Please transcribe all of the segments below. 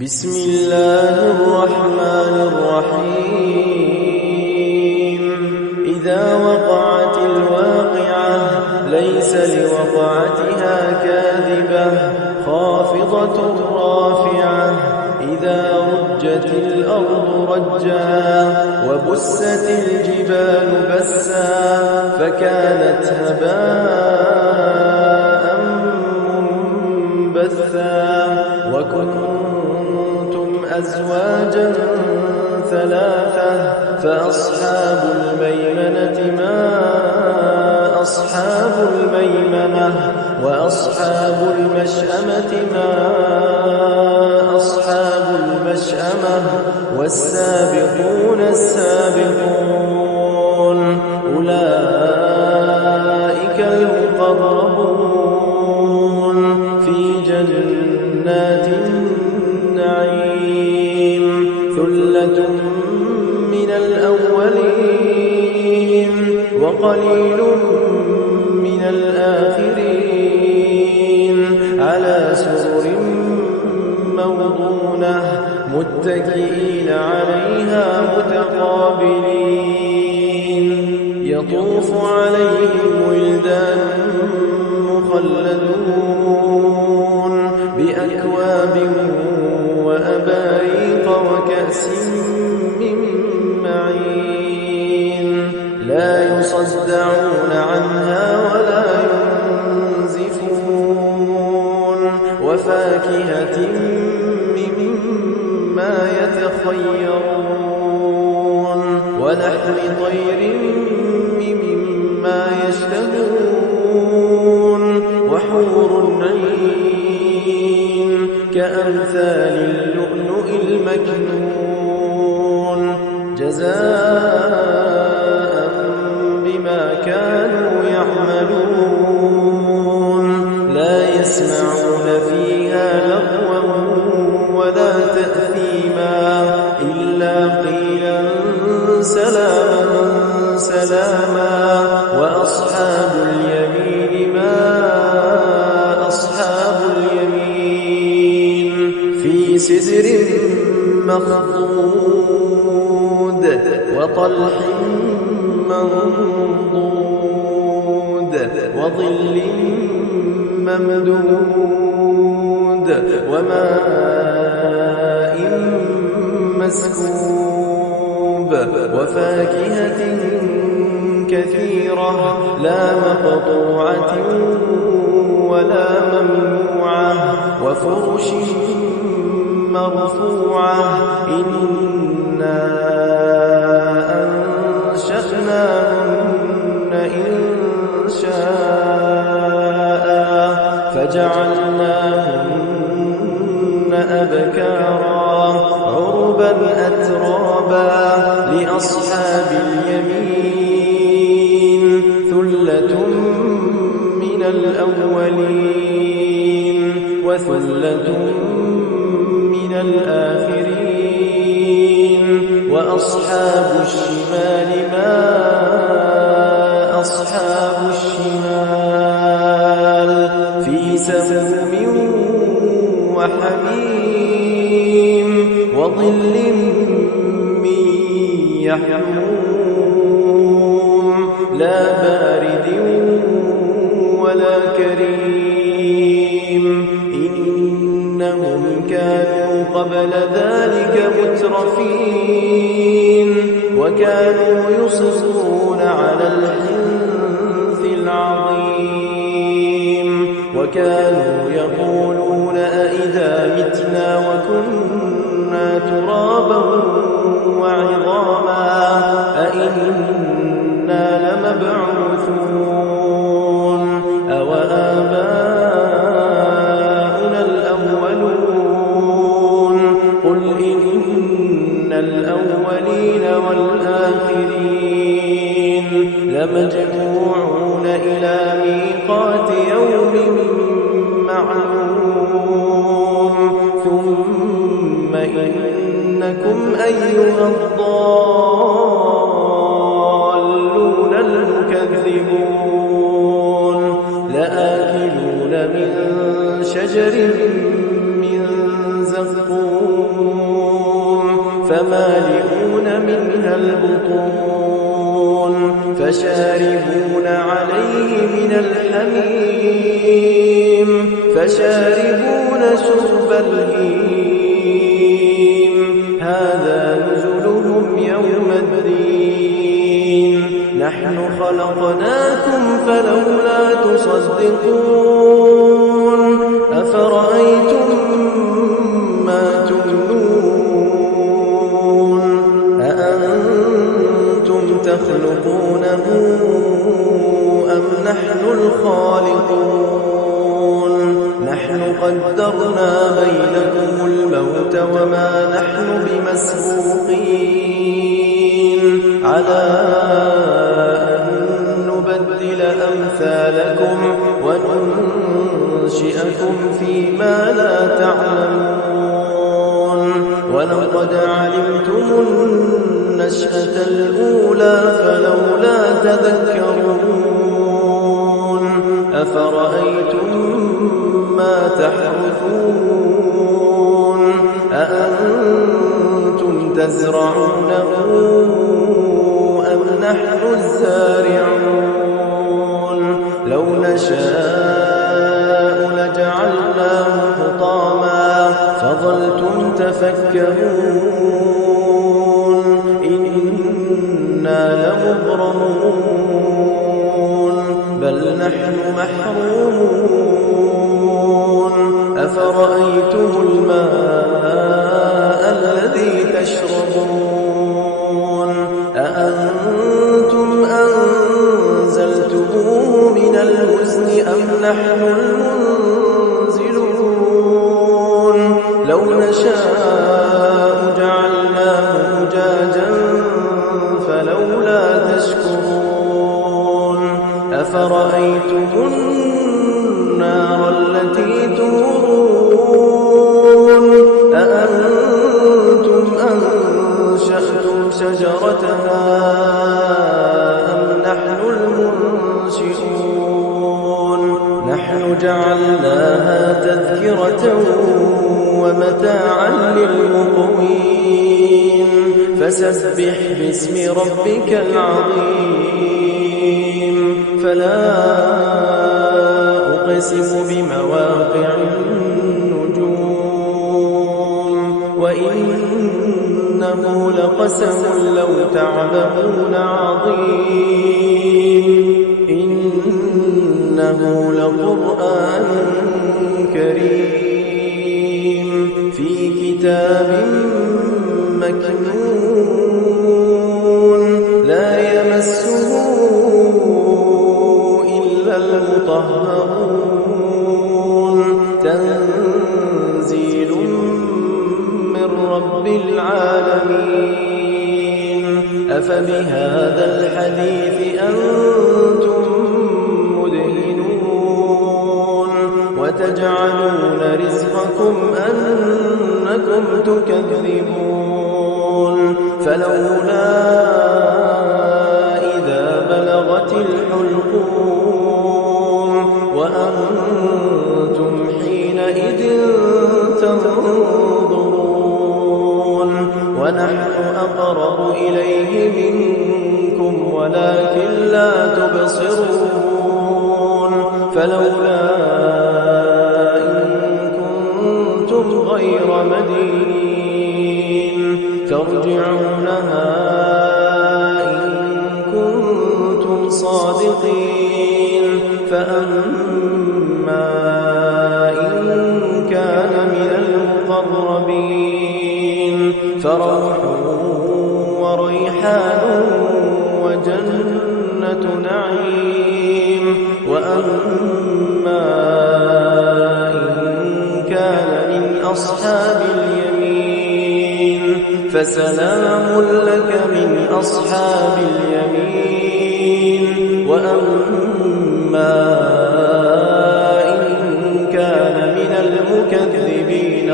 بسم الله الرحمن الرحيم إذا وقعت الواقعة ليس لوقعتها كاذبة خافضة رافعة إذا رجت الأرض رجا وبست الجبال بسا فكانت هباء منبثا وكنتم أزواجا ثلاثة فأصحاب الميمنة ما أصحاب الميمنة وأصحاب المشأمة ما أصحاب المشأمة والسابقون السابقون أولئك المقربون في جنات النعيم ثلة من الأولين وقليل من الآخرين على سرر موضونة متكئين عليها متقابلين يطوف عليهم ولدان مخلدون بأكواب وأباريق وكأس من معين لا يصدعون عنها ولا ينزفون وفاكهة مما يتخيرون ولحم طير مما يشتهون وحور عين كأمثال اللؤلؤ المكنون جزاء بما كانوا يعملون لا يسمعون فيها لغوا ولا تأثيما إلا قيلا سلاما سلاما وأصحاب اليمين ما أصحاب اليمين في سدر مخضود وطلح منضود وظل ممدود وماء مسكوب وفاكهة كثيرة لا مقطوعة ولا ممنوعة وفرش مرفوعة إنا أنشأناهن إنشاء فجعلناهن أبكارا عربا أترابا لأصحاب اليمين ثلة من الأولين وثلة من الآخرين وأصحاب الشمال ما أصحاب الشمال في سموم وحميم وظل من يحموم لا بارد ولا كريم إنهم كانوا قبل ذلك مترفين وكانوا يصرون على الحنث العظيم وكانوا يقولون أئذا متنا وكنا ترابا وعظاما أئنا لمبعوثون أوآباؤنا الأولون قل إن الأولين والآخرين لمجموعون إلى ميقات يوم معلوم ثم إنكم أيها الضالون المكذبون لآكلون من شجر من زقوم فمالئون منها البطون فشاربون عليه من الحميم فشاربون شرب الهيم هذا نزلهم يوم الدين نحن خلقناكم فلولا تصدقون أفرأيتم ما تمنون أأنتم تخلقونه أم نحن الخالقون نحن قدرنا بينكم الموت وما نحن بمسبوقين على أن نبدل أمثالكم وننشئكم فيما لا تعلمون ولقد علمتم النشأة الأولى فلولا تذكرون أفرأيتم ما تحرثون أأنتم تزرعونه أم نحن الزارعون لو نشاء لجعلناه حطاما فظلتم تفكرون إنا لمغرمون بل نحن محرومون أفرأيتم الماء الذي تشربون أأنتم أنزلتموه من المزن أم نحن المنزلون لو نشاء جعلناه أجاجا فلولا تشكرون أفرأيتم النار التي تورون أأنتم أنشأتم شجرتها أم نحن المنشئون نحن جعلناها تذكرة ومتاعا للمقوين فسبح باسم ربك العظيم فلا أقسم بمواقع النجوم وإنه لقسم لو تعلمون عظيم إنه لقرآن كريم في كتاب مكنون لا يمسه إلا المطهرون تنزيل من رب العالمين أفبهذا الحديث أنتم مدهنون وتجعلون رزقكم أنكم تكذبون فلولا إذا بلغت الحلقوم وأنتم حينئذ تنظرون ونحن أقرب إليه منكم ولكن لا تبصرون فلولا إن كنتم غير مدينين ترجعونها إن كنتم صادقين فأما إن كان من المقربين فروح وريحان وجنة نعيم وأما إن كان من أصحاب اليمين فسلام لك من أصحاب اليمين وأما إن كان من المكذبين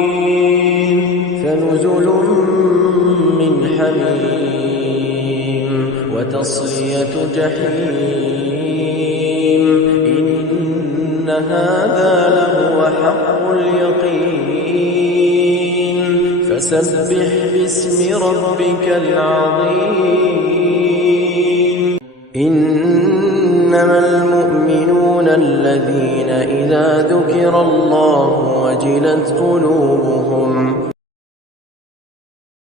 الضالين فنزل من حميم وتصلية جحيم إن هذا لهو حق اليقين فسبح باسم ربك العظيم إنما المؤمنون الذين إذا ذكر الله وجلت قلوبهم